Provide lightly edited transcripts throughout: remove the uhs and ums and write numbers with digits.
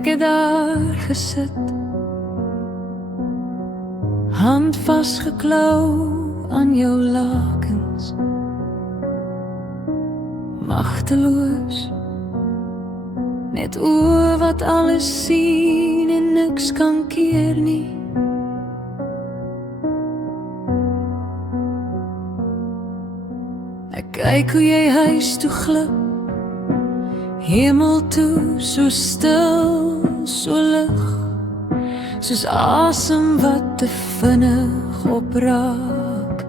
Ek het daar gesit, hand vasgeklou aan jou lakens, magteloos, net oor wat alles sien en niks kan keer nie. Ek kyk hoe jy huis toe glip, hemel toe, so stil, so lig, soos asem wat te vinnig opraak.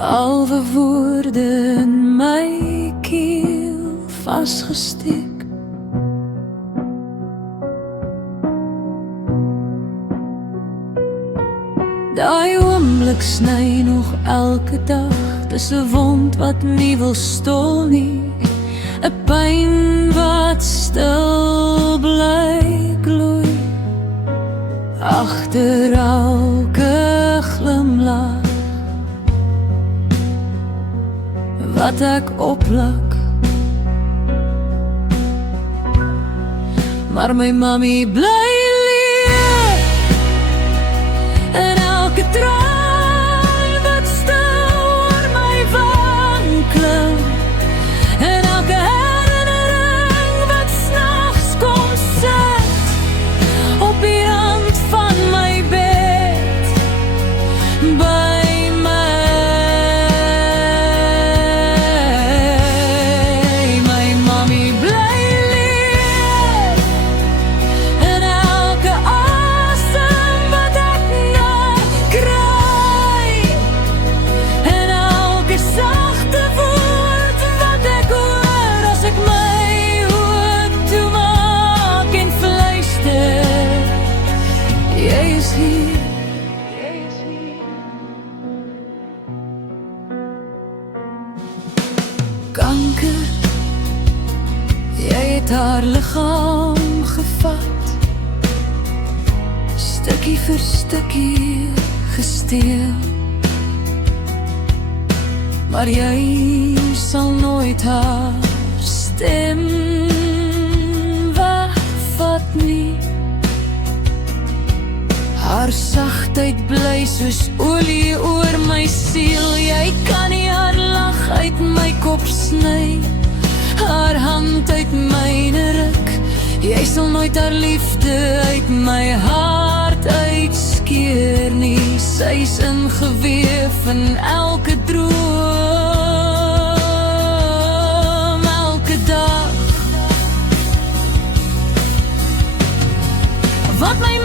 Halwe woorde in my keel vasgesteek. Daai oomblik sny nog elke dag, dis 'n wond wat nie wil stol nie, 'n pyn wat stil bly gloei. Agter elke glimlach wat ek oplak, maar my mami bly leef en elke traan wat stil oor my wang klim, en elke herinnering wat s'nags kom sit op die rand van my bed by my. My mami bly leef en elke asem wat ek nou kry, en elke sagte woord wat ek hoor as ek my oë toemaak en fluister, jy is hier. Kanker, jy het haar liggaam gevat, stukkie vir stukkie gesteel, maar jy sal nooit haar stem wegvat nie. Haar sagtheid bly soos olie oor my siel, jy kan nie haar lag uit my kop sny, haar hand uit myne ruk, jy sal nooit haar liefde uit my hart uitskeer nie. Sy's ingeweef in elke droom, elke dag wat my